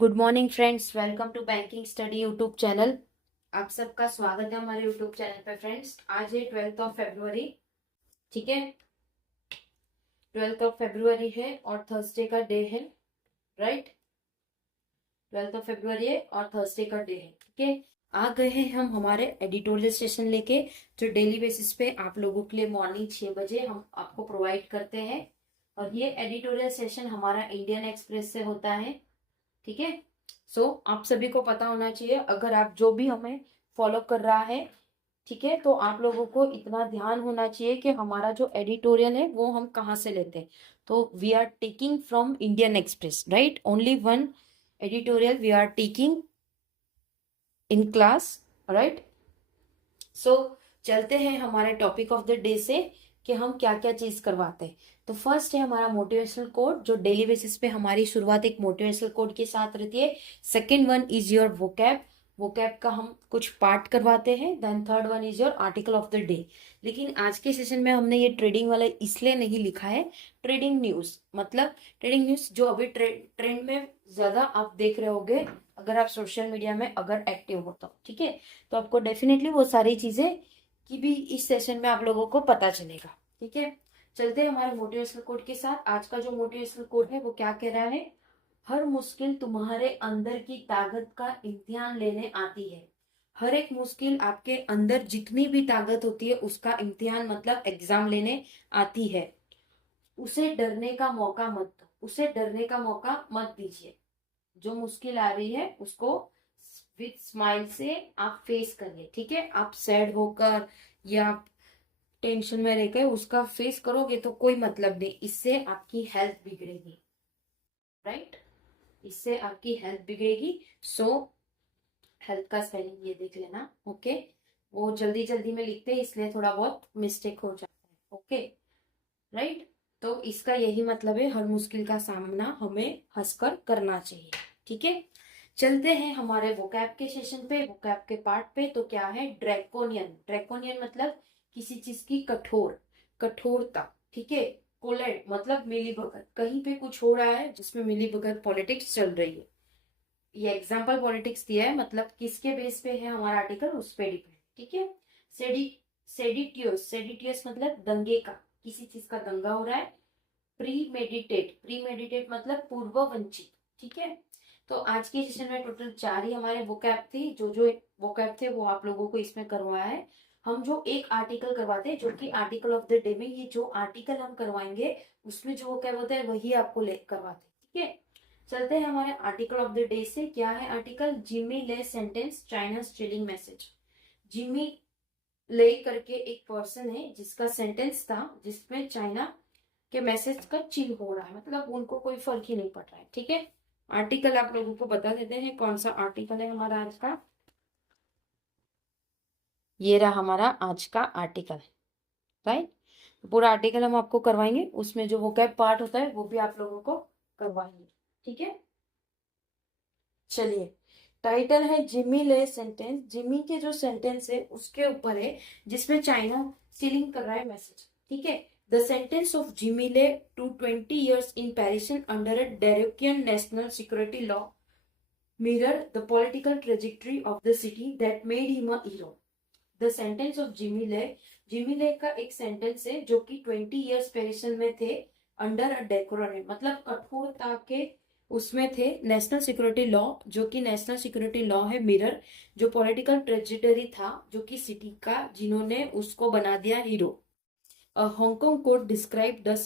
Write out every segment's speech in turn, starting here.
Good morning friends, welcome to banking study YouTube channel. आप सबका स्वागत है हमारे यूट्यूब चैनल पे। फ्रेंड्स, आज है 12 फरवरी। ठीक है, 12 फरवरी है और थर्सडे का डे है। राइट, 12 फरवरी है और थर्सडे का डे है। ठीक है, आ गए हैं हम हमारे एडिटोरियल सेशन लेके, जो डेली बेसिस पे आप लोगों के लिए मॉर्निंग 6 बजे हम आपको प्रोवाइड करते हैं। और ये एडिटोरियल सेशन हमारा इंडियन एक्सप्रेस से होता है। ठीक है, आप सभी को पता होना चाहिए, अगर आप जो भी हमें फॉलो कर रहा है, ठीक है, तो आप लोगों को इतना ध्यान होना चाहिए कि हमारा जो एडिटोरियल है वो हम कहाँ से लेते हैं। तो we are taking from Indian Express, right, only one editorial we are taking in class. Right, so चलते हैं हमारे टॉपिक ऑफ द डे से कि हम क्या क्या चीज करवाते हैं। तो फर्स्ट है हमारा मोटिवेशनल कोड, जो डेली बेसिस पे हमारी शुरुआत एक मोटिवेशनल कोड के साथ रहती है। Second one is your vocab, vocab का हम कुछ पार्ट करवाते हैं। Then third one is your article of the day. लेकिन आज के सेशन में हमने ये ट्रेडिंग वाला इसलिए नहीं लिखा है। ट्रेडिंग न्यूज मतलब ट्रेडिंग न्यूज जो अभी ट्रेंड में ज्यादा आप देख रहे होगे, अगर आप सोशल मीडिया में अगर एक्टिव हो तो। ठीक है, तो आपको डेफिनेटली वो सारी चीजें की भी इस सेशन में आप लोगों को पता चलेगा। ठीक है, चलते हैं हमारे मोटिवेशनल कोड के साथ। आज का जो मोटिवेशनल कोड है वो क्या कह रहा है? हर मुश्किल तुम्हारे अंदर की ताकत का इम्तिहान लेने आती है। हर एक मुश्किल आपके अंदर जितनी भी ताकत होती है उसका इम्तिहान मतलब एग्जाम लेने आती है। उसे डरने का मौका मत दो, उसे डरने का मौका मत दीजिए। जो मुश्किल आ रही है उसको विथ स्माइल से आप फेस करिए। ठीक है, आप सैड होकर या टेंशन में रहकर उसका फेस करोगे तो कोई मतलब नहीं, इससे आपकी हेल्थ बिगड़ेगी। राइट, इससे आपकी हेल्थ बिगड़ेगी। सो हेल्थ का स्पेलिंग ये देख लेना। ओके, वो जल्दी जल्दी में लिखते हैं इसलिए थोड़ा बहुत मिस्टेक हो जाता है। ओके, राइट, तो इसका यही मतलब है, हर मुश्किल का सामना हमें हंसकर करना चाहिए। ठीक है, चलते हैं हमारे वोकैब के सेशन पे, वोकैब के पार्ट पे। तो क्या है ड्रैकोनियन? ड्रैकोनियन मतलब किसी चीज की कठोर, कठोरता। ठीक है, कोलेट मतलब मिलीभगत, कहीं पे कुछ हो रहा है जिसमें मिलीभगत पॉलिटिक्स चल रही है। ये एग्जाम्पल पॉलिटिक्स दिया है, मतलब किसके बेस पे है हमारा आर्टिकल, उस पे डिपेंड। ठीक है, सेडी सेडिटियस, सेडिटियस मतलब दंगे का, किसी चीज का दंगा हो रहा है। प्री मेडिटेट मतलब पूर्व वंचित। ठीक है, तो आज के सेशन में टोटल 4 ही हमारे वोकैब थी। जो जो वोकैब थे वो आप लोगों को इसमें करवाया है। हम जो एक आर्टिकल करवाते हैं, जो कि आर्टिकल ऑफ द डे में, ये जो आर्टिकल हम करवाएंगे उसमें जो वोकैब होता है वही आपको ले करवाते हैं। ठीक है, चलते हैं हमारे आर्टिकल ऑफ द डे से। क्या है आर्टिकल? जिमी ले sentence China stealing message. Jimmy ले करके एक पर्सन है जिसका सेंटेंस था जिसमें चाइना के मैसेज का चिल हो रहा है, मतलब उनको कोई फर्क ही नहीं पड़ रहा है। ठीक है, आर्टिकल आप लोगों को बता देते हैं कौन सा आर्टिकल है हमारा आज का। ये रहा हमारा आज का आर्टिकल। राइट, पूरा आर्टिकल हम आपको करवाएंगे, उसमें जो वोकैब पार्ट होता है वो भी आप लोगों को करवाएंगे। ठीक है, चलिए, टाइटल है जिमी ले सेंटेंस। जिमी के जो सेंटेंस है उसके ऊपर है जिसमें चाइना स्टीलिंग कर रहा है मैसेज। ठीक है, द सेंटेंस ऑफ जिमी ले to 20 years in Paris under a Derokian national security law mirror the political trajectory of the city that made him a hero. The sentence of Jimmy ले, Jimmy ले का एक sentence है जो कि 20 years पेरिसन में थे, अंडर अ डेकोरम मतलब कठोरता के उसमें थे, नेशनल सिक्योरिटी लॉ, जो कि नेशनल सिक्योरिटी लॉ है, मिरर जो पॉलिटिकल ट्रेजिटरी था जो कि सिटी का, जिन्होंने उसको बना दिया hero. Hong Kong court describe the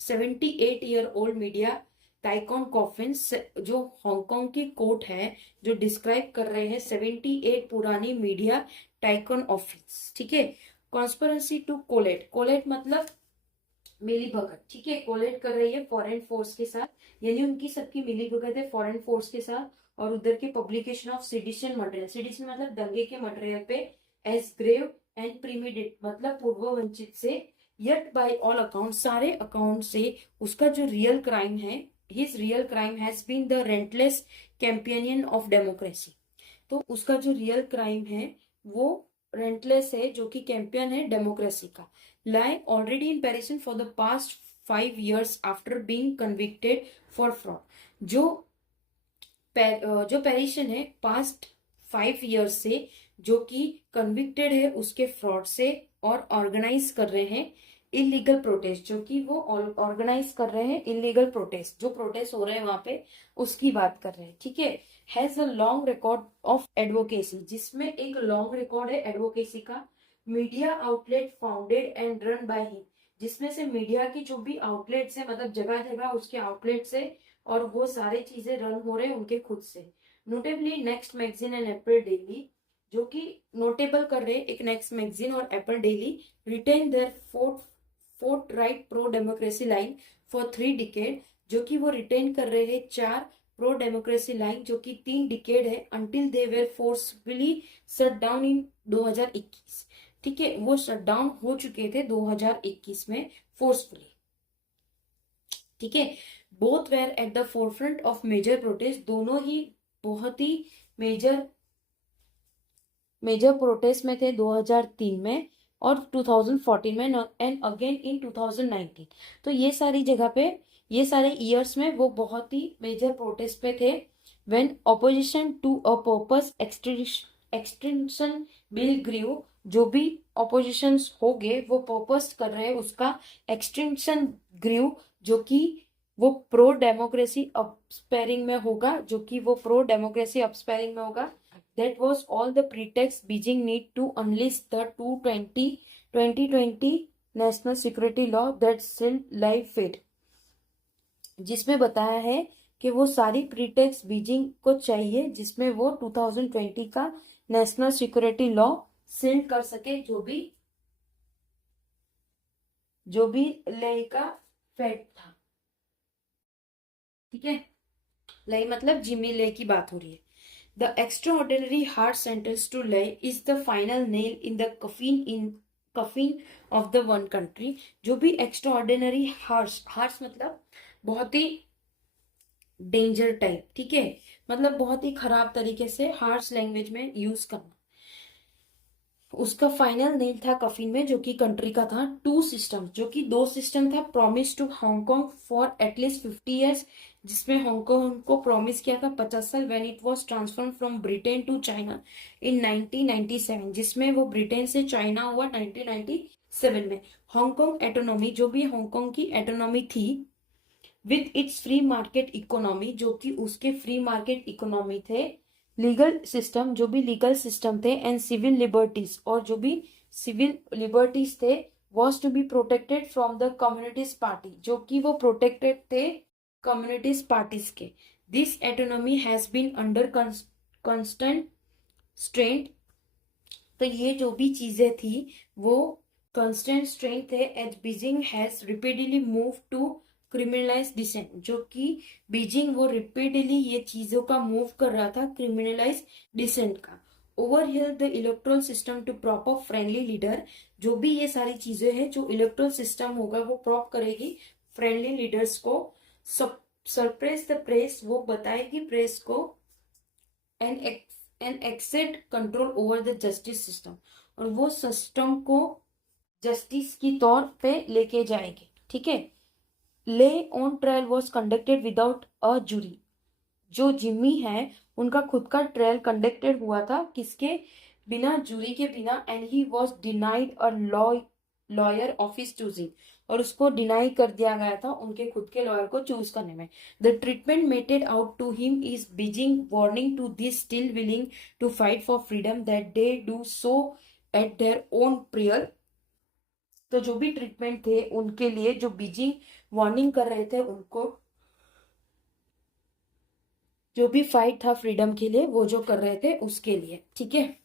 78-year-old media tycoon coffin. जो हांगकांग की कोर्ट है जो डिस्क्राइब कर रहे हैं 78 पुरानी मीडिया टाइकॉन ऑफिस। ठीक है, कॉन्स्पिरेसी टू कोलेट, कोलेट मतलब मिली भगत। ठीक है, कोलेट कर रही है फॉरेन फोर्स के साथ, यानी उनकी सबकी मिली भगत है फॉरेन फोर्स के साथ, और उधर के publication of sedition material, sedition मतलब दंगे के मटेरियल पे, एज ग्रेव एंड प्रीमिडेट मतलब पूर्व वंचित से, यट बाय ऑल अकाउंट सारे अकाउंट से उसका जो रियल क्राइम है, his real crime has been the relentless campaign of democracy. तो उसका जो रियल क्राइम है वो रेंटलेस है, जो कि कैंपियन है डेमोक्रेसी का। lie already in Paris for the past 5 years after being convicted for fraud। जो जो पेरिशन है पास्ट 5 years से जो कि कन्विक्टेड है उसके फ्रॉड से और ऑर्गेनाइज कर रहे हैं इलीगल प्रोटेस्ट, जो कि वो ऑर्गेनाइज कर रहे हैं इलीगल प्रोटेस्ट, जो प्रोटेस्ट हो रहे हैं वहां पे उसकी बात कर रहे हैं, ठीक है। Has a long record of advocacy, जिसमें एक लॉन्ग रिकॉर्ड है एडवोकेसी का। Media outlet founded and run by him, जिसमें से मीडिया की जो भी आउटलेट्स है, मतलब जगह जगह उसके आउटलेट्स है और वो सारे चीजें रन हो रहे हैं उनके खुद से। Notably Next Magazine and Apple Daily, जो कि नोटेबल कर रहे हैं एक नेक्स्ट मैगजीन और Apple Daily, written their fourth right pro democracy line for 3 decade, जो कि वो रिटेन कर रहे हैं 4 प्रो डेमोक्रेसी लाइन जो कि 3 decade है, until they were forcefully shut down in 2021, ठीक है। वो शट डाउन हो चुके थे 2021 में फोर्सफुली, ठीक है। Both were at the forefront of major protest, दोनों ही बहुत ही मेजर प्रोटेस्ट में थे 2003 में और 2014 में एंड अगेन इन 2019। तो ये सारी जगह पे ये सारे ईयर्स में वो बहुत ही मेजर प्रोटेस्ट पे थे। When opposition to a purpose extension bill grieve, जो भी ऑपोजिशन हो गए वो पर्पस कर रहे हैं उसका एक्सटेंशन ग्रीव, जो कि वो प्रो डेमोक्रेसी अपस्पेयरिंग में होगा, जो कि वो प्रो डेमोक्रेसी अपस्पेयरिंग में होगा। That was all the pretext Beijing need to unleash the 2020 national security law that sealed live fate, जिसमें बताया है कि वो सारी प्रीटेक्स्ट बीजिंग को चाहिए जिसमें वो 2020 का नेशनल सिक्योरिटी लॉ सील कर सके, जो भी ले का फेट था, ठीक है। ले मतलब जिमी ले की बात हो रही है। The extraordinary hard sentence to lay is the final nail in the coffin of the one country, जो भी extraordinary harsh मतलब बहुत ही डेंजर टाइप, ठीक है, मतलब बहुत ही खराब तरीके से हार्श लैंग्वेज में यूज करना। उसका फाइनल नेल था कफिन में, जो कि कंट्री का था। 2 सिस्टम, जो कि 2 सिस्टम था। Promise to Hong Kong for at least 50 years, जिसमें हांगकांग को प्रॉमिस किया था 50 साल। When it was transform from Britain to China in 1997, जिसमें वो ब्रिटेन से चाइना हुआ 1997 में। हांगकांग एटोनॉमी, जो भी हांगकांग की एटोनॉमी थी, with its free market economy, जो कि उसके फ्री मार्केट इकोनॉमी थे। लीगल सिस्टम, जो भी लीगल सिस्टम थे, एंड सिविल लिबर्टीज, और जो भी सिविल लिबर्टीज थे, was to be protected from the communities party, जो कि वो प्रोटेक्टेड थे कम्युनिटीज पार्टीज के। This autonomy has been under constant strain, तो ये जो भी चीजें थी वो कॉन्स्टेंट स्ट्रेंथ थे। As Beijing has repeatedly move to criminalize decent, जो कि बीजिंग वो रिपीटेडली ये चीजों का मूव कर रहा था क्रिमिनलाइज डिसेंट का। Overhaul the electoral system to prop up friendly leader, जो भी ये सारी चीजें हैं, जो इलेक्ट्रल सिस्टम होगा वो प्रॉप करेगी फ्रेंडली लीडर्स को। सरप्रेस द प्रेस, वो बताएगी प्रेस को। And exert control over the justice system, और वो सिस्टम को जस्टिस की तौर पे लेके जाएगी, ठीक है। Lai on trial was conducted without a jury, जो जिम्मी है उनका खुद का ट्रायल कंडक्टेड हुआ था, किसके बिना, जूरी के बिना। And he was denied a lawyer office choosing, और उसको डिनाई कर दिया गया था उनके खुद के लॉयर को चूज करने में। The treatment meted out to him is Beijing warning to this still willing to fight for freedom that they do so at their own prayer. तो जो भी ट्रीटमेंट थे उनके लिए, जो बीजिंग वार्निंग कर रहे थे उनको, जो भी फाइट था फ्रीडम के लिए, वो जो कर रहे थे उसके लिए, ठीक है,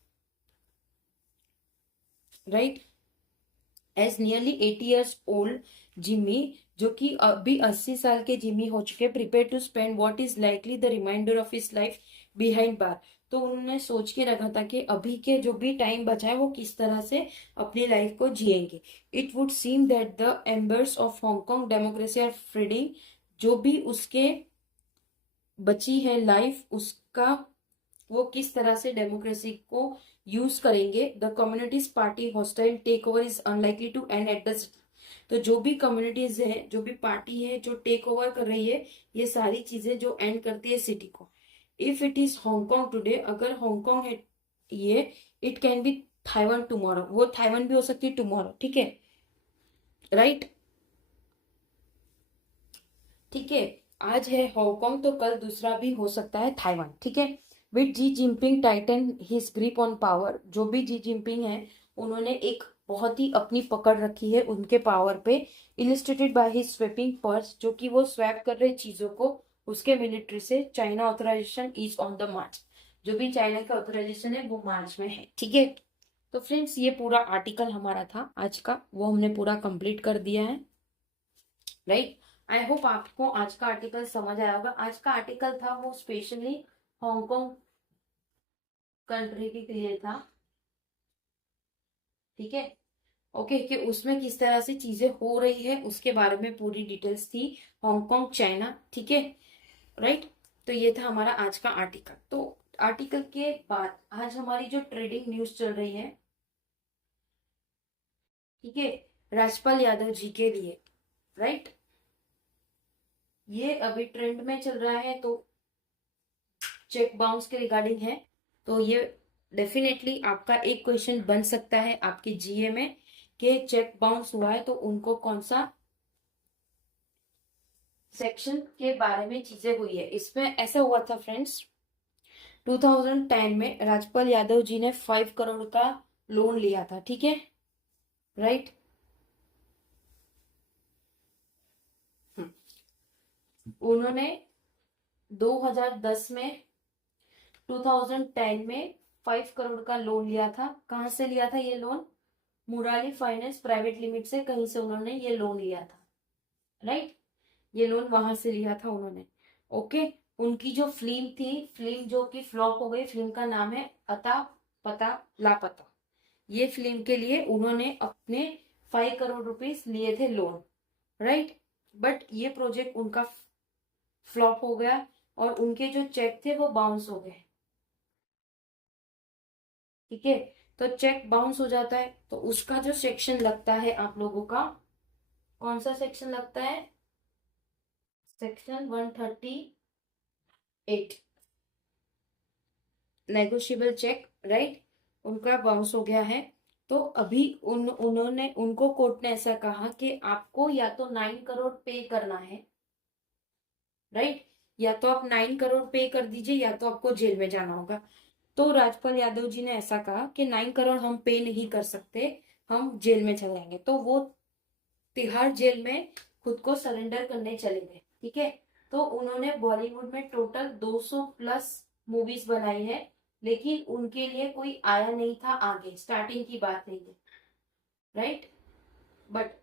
right. As nearly 80 years old Jimmy, जो कि अभी 80 साल के जिमी हो चुके, prepare to spend what is likely the remainder of his life behind bars. तो उन्होंने सोच के रखा था कि अभी के जो भी टाइम बचा है वो किस तरह से अपनी लाइफ को जिएंगे। It would seem that the embers of Hong Kong democracy are freeing, जो भी उसके बची है लाइफ उसका, वो किस तरह से डेमोक्रेसी को यूज करेंगे। The communities party hostile take over is unlikely to end at the, तो जो भी कम्युनिटीज है, जो भी पार्टी है जो टेक ओवर कर रही है, ये सारी चीजें जो एंड करती है सिटी को। If it is Hong Kong today, अगर हांगकांग है ये, it can be Taiwan tomorrow, वो ताइवान भी हो सकती है टुमारो, ठीक है, राइट, ठीक है। आज है हांगकांग तो कल दूसरा भी हो सकता है ताइवान, ठीक है। With Xi Jinping Titan his grip on power, जो भी जी जिनपिंग है उन्होंने एक बहुत ही अपनी पकड़ रखी है उनके पावर पे, illustrated by his swapping purse, जो कि वो स्वैप कर रहे चीजों को उसके मिलिट्री से। China authorization is on the march, जो भी चाइना का ऑथराइजेशन है वो मार्च में है, ठीक है। तो फ्रेंड्स ये पूरा आर्टिकल हमारा था आज का, वो हमने पूरा कंप्लीट कर दिया है, राइट। आई होप आपको आज का आर्टिकल समझ आया होगा। आज का आर्टिकल था वो स्पेशली हांगकांग कंट्री के लिए था, ठीक है, ओके, कि उसमें किस तरह से चीजें हो रही है उसके बारे में पूरी डिटेल्स थी, हांगकांग चाइना, ठीक है, राइट। तो ये था हमारा आज का आर्टिकल। तो आर्टिकल के बाद आज हमारी जो ट्रेडिंग न्यूज चल रही है, ठीक है, राजपाल यादव जी के लिए, राइट, ये अभी ट्रेंड में चल रहा है, तो चेक बाउंस के रिगार्डिंग है। तो ये डेफिनेटली आपका एक क्वेश्चन बन सकता है आपके जीए में, कि चेक बाउंस हुआ है तो उनको कौन सा सेक्शन के बारे में चीजें हुई है। इसमें ऐसा हुआ था फ्रेंड्स, 2010 में राजपाल यादव जी ने 5 करोड़ का लोन लिया था, ठीक है, राइट। उन्होंने 2010 में 2010 में 5 करोड़ का लोन लिया था। कहां से लिया था ये loan? Murali finance private limit से, कहीं से उन्होंने ये लोन लिया था, राइट, ये लोन वहां से लिया था उन्होंने, ओके। उनकी जो फिल्म थी, फिल्म जो कि फ्लॉप हो गई, फिल्म का नाम है अता पता लापता। ये फिल्म के लिए उन्होंने अपने 5 करोड़ रुपीस लिए थे लोन, राइट। बट ये प्रोजेक्ट उनका फ्लॉप हो गया और उनके जो चेक थे वो बाउंस हो गए, ठीक है। तो चेक बाउंस हो जाता है तो उसका जो सेक्शन लगता है आप लोगों का, कौन सा सेक्शन लगता है? सेक्शन 138, नेगोशिएबल चेक, राइट, उनका बाउंस हो गया है। तो अभी उन्होंने उनको कोर्ट ने ऐसा कहा कि आपको या तो 9 करोड़ पे करना है, राइट, या तो आप 9 करोड़ पे कर दीजिए या तो आपको जेल में जाना होगा। तो राजपाल यादव जी ने ऐसा कहा कि 9 करोड़ हम पे नहीं कर सकते, हम जेल में चले जाएंगे। तो वो तिहाड़ जेल में खुद को सरेंडर करने चले गए, ठीक है। तो उन्होंने बॉलीवुड में टोटल 200 प्लस मूवीज बनाई है, लेकिन उनके लिए कोई आया नहीं था आगे, स्टार्टिंग की बात नहीं है, राइट। बट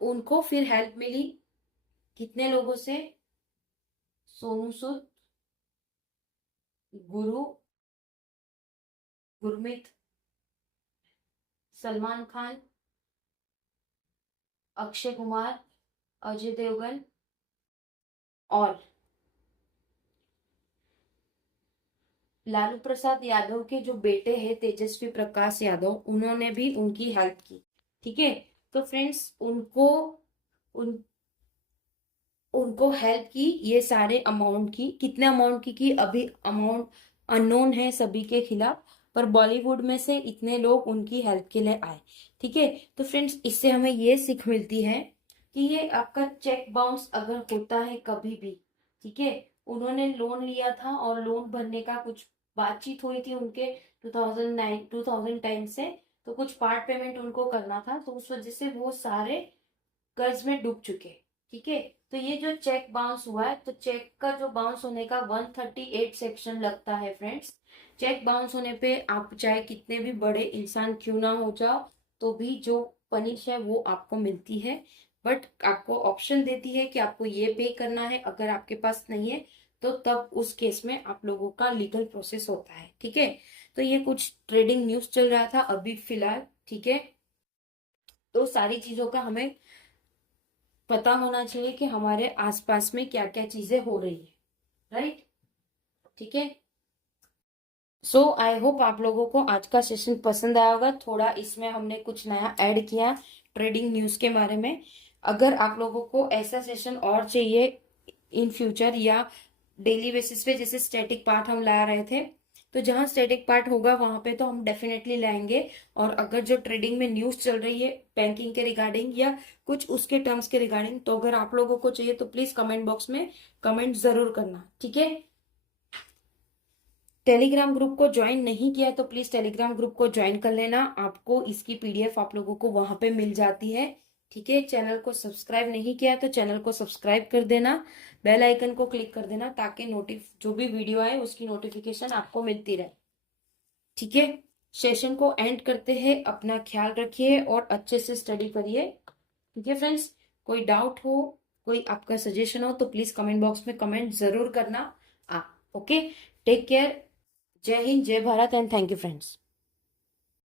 उनको फिर हेल्प मिली कितने लोगों से? सोनू सूद, गुरु, गुरमीत, सलमान खान, अक्षय कुमार, अजय देवगन और लालू प्रसाद यादव के जो बेटे हैं तेजस्वी प्रकाश यादव, उन्होंने भी उनकी हेल्प की, ठीक है। तो फ्रेंड्स उन उनको हेल्प की, ये सारे अमाउंट की, कितने अमाउंट की अभी अमाउंट अननोन है सभी के खिलाफ, पर बॉलीवुड में से इतने लोग उनकी हेल्प के लिए आए, ठीक है। तो फ्रेंड्स इससे हमें ये सीख मिलती है कि ये आपका चेक बाउंस अगर होता है कभी भी, ठीक है, उन्होंने लोन लिया था और लोन भरने का कुछ बातचीत हुई थी उनके 2009 2010 से, तो कुछ पार्ट पेमेंट उनको करना था, तो उस वजह से वो सारे कर्ज में डूब चुके, ठीक है। तो ये जो चेक बाउंस हुआ है, तो चेक का जो बाउंस होने का 138 सेक्शन लगता है फ्रेंड्स। चेक बाउंस होने पे आप चाहे कितने भी बड़े इंसान क्यों ना हो जाओ, तो भी जो पनिश है वो आपको मिलती है, बट आपको ऑप्शन देती है कि आपको ये पे करना है, अगर आपके पास नहीं है तो तब उस केस में आप लोगों का लीगल प्रोसेस होता है, ठीक है। तो ये कुछ ट्रेडिंग न्यूज चल रहा था अभी फिलहाल, ठीक है। तो सारी चीजों का हमें पता होना चाहिए कि हमारे आसपास में क्या क्या चीजें हो रही है, राइट, ठीक है। सो आई होप आप लोगों को आज का सेशन पसंद आया होगा। थोड़ा इसमें हमने कुछ नया ऐड किया ट्रेडिंग न्यूज के बारे में। अगर आप लोगों को ऐसा सेशन और चाहिए इन फ्यूचर, या डेली बेसिस पे जैसे स्टैटिक पार्ट हम ला रहे थे, तो जहां स्टैटिक पार्ट होगा वहां पे तो हम डेफिनेटली लाएंगे। और अगर जो ट्रेडिंग में न्यूज चल रही है बैंकिंग के रिगार्डिंग या कुछ उसके टर्म्स के रिगार्डिंग, तो अगर आप लोगों को चाहिए तो प्लीज कमेंट बॉक्स में कमेंट जरूर करना, ठीक है। टेलीग्राम ग्रुप को ज्वाइन नहीं किया तो प्लीज टेलीग्राम ग्रुप को ज्वाइन कर लेना, आपको इसकी पीडीएफ आप लोगों को वहां पे मिल जाती है, ठीक है। चैनल को सब्सक्राइब नहीं किया तो चैनल को सब्सक्राइब कर देना, बेल आइकन को क्लिक कर देना ताकि जो भी वीडियो आए उसकी नोटिफिकेशन आपको मिलती रहे, ठीक है। सेशन को एंड करते हैं, अपना ख्याल रखिए और अच्छे से स्टडी करिए, ठीक है फ्रेंड्स। कोई डाउट हो, कोई आपका सजेशन हो तो प्लीज कमेंट बॉक्स में कमेंट जरूर करना। ओके, टेक केयर, जय हिंद, जय Bharat and thank you friends.